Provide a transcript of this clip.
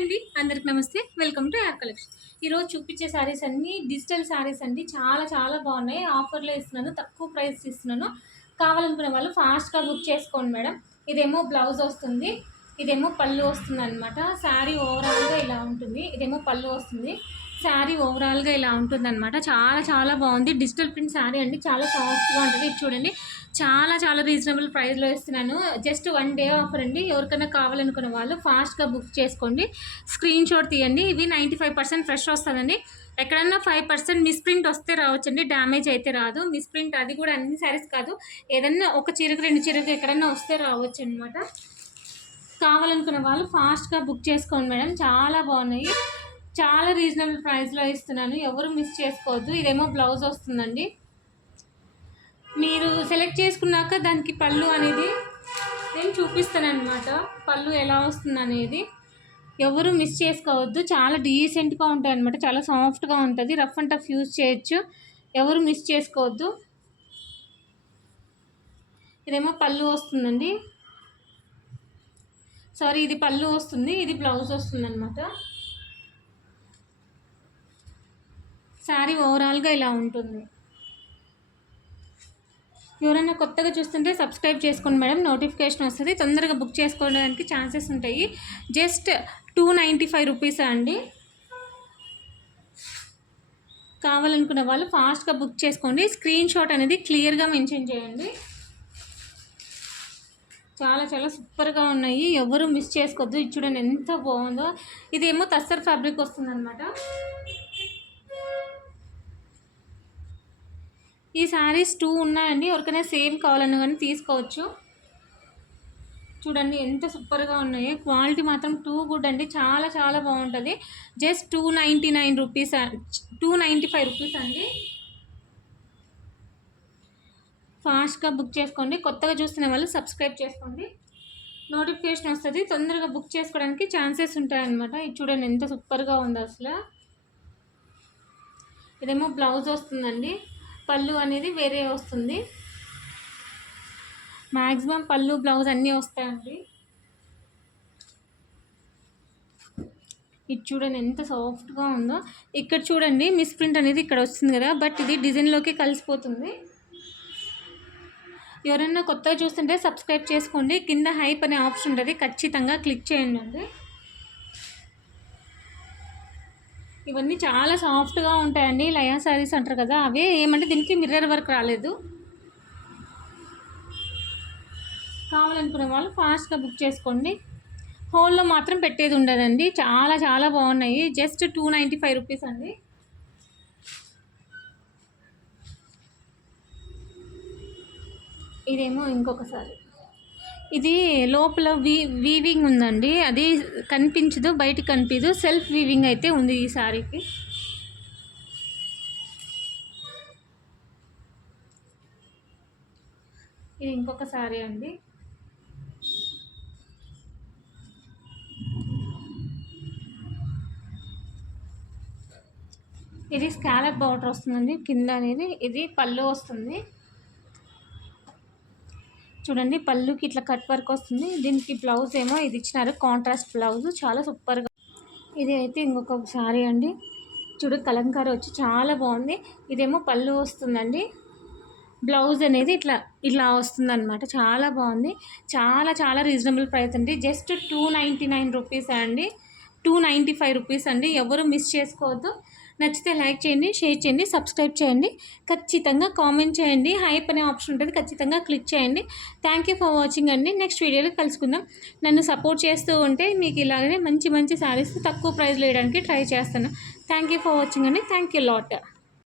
అండి, అందరికి నమస్తే. వెల్కమ్ టు యార్ కలెక్షన్. ఈరోజు చూపించే శారీస్ అన్నీ డిజిటల్ శారీస్ అండి. చాలా చాలా బాగున్నాయి. ఆఫర్లో ఇస్తున్నాను, తక్కువ ప్రైస్ ఇస్తున్నాను. కావాలనుకునే వాళ్ళు ఫాస్ట్గా బుక్ చేసుకోండి మేడం. ఇదేమో బ్లౌజ్ వస్తుంది, ఇదేమో పళ్ళు వస్తుంది అనమాట. శారీ ఓవరాల్గా ఇలా ఉంటుంది. ఇదేమో పళ్ళు వస్తుంది, శారీ ఓవరాల్గా ఇలా ఉంటుంది అనమాట. చాలా చాలా బాగుంది. డిజిటల్ ప్రింట్ శారీ అండి, చాలా సాఫ్ట్గా ఉంటుంది. ఇది చూడండి, చాలా చాలా రీజనబుల్ ప్రైస్లో ఇస్తున్నాను. జస్ట్ 1 డే ఆఫర్ అండి. ఎవరికైనా కావాలనుకున్న వాళ్ళు ఫాస్ట్గా బుక్ చేసుకోండి, స్క్రీన్ షాట్ తీయండి. ఇవి 95% ఫ్రెష్ వస్తుందండి. ఎక్కడన్నా 5% మిస్ప్రింట్ వస్తే రావచ్చండి, డ్యామేజ్ అయితే రాదు. మిస్ప్రింట్ అది కూడా అన్ని శారీస్ కాదు, ఏదన్నా ఒక చీరకు 2 చీరకు ఎక్కడన్నా వస్తే రావచ్చు అనమాట. కావాలనుకున్న వాళ్ళు ఫాస్ట్గా బుక్ చేసుకోండి మేడం. చాలా బాగున్నాయి, చాలా రీజనబుల్ ప్రైస్లో ఇస్తున్నాను, ఎవరు మిస్ చేసుకోవద్దు. ఇదేమో బ్లౌజ్ వస్తుందండి. మీరు సెలెక్ట్ చేసుకున్నాక దానికి పళ్ళు అనేది నేను చూపిస్తాను అనమాట. పళ్ళు ఎలా వస్తుంది అనేది ఎవరు మిస్ చేసుకోవద్దు. చాలా డీసెంట్గా ఉంటాయి అనమాట, చాలా సాఫ్ట్గా ఉంటుంది. రఫ్ అండ్ టఫ్ యూజ్ చేయొచ్చు, ఎవరు మిస్ చేసుకోవద్దు. ఇదేమో పళ్ళు వస్తుందండి, సారీ ఇది పళ్ళు వస్తుంది, ఇది బ్లౌజ్ వస్తుంది అనమాట. శారీ ఓవరాల్గా ఇలా ఉంటుంది. ఎవరైనా కొత్తగా చూస్తుంటే సబ్స్క్రైబ్ చేసుకోండి మేడం, నోటిఫికేషన్ వస్తుంది. తొందరగా బుక్ చేసుకోవడానికి ఛాన్సెస్ ఉంటాయి. జస్ట్ 295 రూపీస్ అండి. కావాలనుకున్న వాళ్ళు ఫాస్ట్గా బుక్ చేసుకోండి. స్క్రీన్ షాట్ అనేది క్లియర్గా మెన్షన్ చేయండి. చాలా చాలా సూపర్గా ఉన్నాయి, ఎవరు మిస్ చేసుకోవద్దు. ఇది చూడండి ఎంత బాగుందో. ఇదేమో తస్సర్ ఫ్యాబ్రిక్ వస్తుంది అనమాట. ఈ శారీస్ 2 ఉన్నాయండి, ఎవరికైనా సేమ్ కావాలన్నా కానీ తీసుకోవచ్చు. చూడండి ఎంత సూపర్గా ఉన్నాయి. క్వాలిటీ మాత్రం టూ గుడ్ అండి, చాలా చాలా బాగుంటుంది. జస్ట్ 299 రూపీస్, 295 రూపీస్ అండి. ఫాస్ట్గా బుక్ చేసుకోండి. కొత్తగా చూస్తున్న వాళ్ళు సబ్స్క్రైబ్ చేసుకోండి, నోటిఫికేషన్ వస్తుంది. తొందరగా బుక్ చేసుకోవడానికి ఛాన్సెస్ ఉంటాయన్నమాట. ఇది చూడండి ఎంత సూపర్గా ఉందో అసలు. ఇదేమో బ్లౌజ్ వస్తుందండి, పళ్ళు అనేది వేరే వస్తుంది. మ్యాక్సిమం పళ్ళు బ్లౌజ్ అన్నీ వస్తాయండి. ఇది చూడండి ఎంత సాఫ్ట్గా ఉందో. ఇక్కడ చూడండి మిస్ప్రింట్ అనేది ఇక్కడ వస్తుంది కదా, బట్ ఇది డిజైన్లోకి కలిసిపోతుంది. ఎవరైనా కొత్తగా చూస్తుంటే సబ్స్క్రైబ్ చేసుకోండి. కింద హైప్ అనే ఆప్షన్ ఉంటుంది, ఖచ్చితంగా క్లిక్ చేయండి. ఇవన్నీ చాలా సాఫ్ట్గా ఉంటాయండి, లయా శారీస్ అంటారు కదా అవే. ఏమంటే దీనికి మిర్రర్ వర్క్ రాలేదు. కావాలనుకునే వాళ్ళు ఫాస్ట్గా బుక్ చేసుకోండి. హోల్లో మాత్రం పెట్టేది ఉండదండి. చాలా చాలా బాగున్నాయి. జస్ట్ 295 రూపీస్ అండి. ఇదేమో ఇంకొకసారి, ఇది లోపల వీవింగ్ ఉందండి, అది కనిపించదు, బయటికి కనిపించదు. సెల్ఫ్ వీవింగ్ అయితే ఉంది ఈ శారీకి. ఇది ఇంకొక శారీ అండి. ఇది స్కాలప్ బార్డర్ వస్తుందండి కింద అనేది. ఇది పళ్ళు వస్తుంది, చూడండి పళ్ళుకి ఇట్లా కట్ వర్క్ వస్తుంది. దీనికి బ్లౌజ్ ఏమో ఇది ఇచ్చినారు, కాంట్రాస్ట్ బ్లౌజ్, చాలా సూపర్గా. ఇది అయితే ఇంకొక శారీ అండి, చూడు కలంకారీ వచ్చి చాలా బాగుంది. ఇదేమో పళ్ళు వస్తుందండి, బ్లౌజ్ అనేది ఇట్లా ఇలా వస్తుంది అనమాట. చాలా బాగుంది, చాలా చాలా రీజనబుల్ ప్రైస్ అండి. జస్ట్ 299 రూపీస్ అండి, 295 రూపీస్ అండి. ఎవరు మిస్ చేసుకోవద్దు. నచ్చితే లైక్ చేయండి, షేర్ చేయండి, సబ్స్క్రైబ్ చేయండి, ఖచ్చితంగా కామెంట్ చేయండి. హైప్ అనే ఆప్షన్ ఉంటుంది, ఖచ్చితంగా క్లిక్ చేయండి. థ్యాంక్ యూ ఫర్ వాచింగ్ అండి. నెక్స్ట్ వీడియోలో కలుసుకుందాం. నన్ను సపోర్ట్ చేస్తూ ఉంటే మీకు ఇలాగనే మంచి మంచి శారీస్ తక్కువ ప్రైస్లో వేయడానికి ట్రై చేస్తాను. థ్యాంక్ యూ ఫర్ వాచింగ్ అండి. Thank you lot.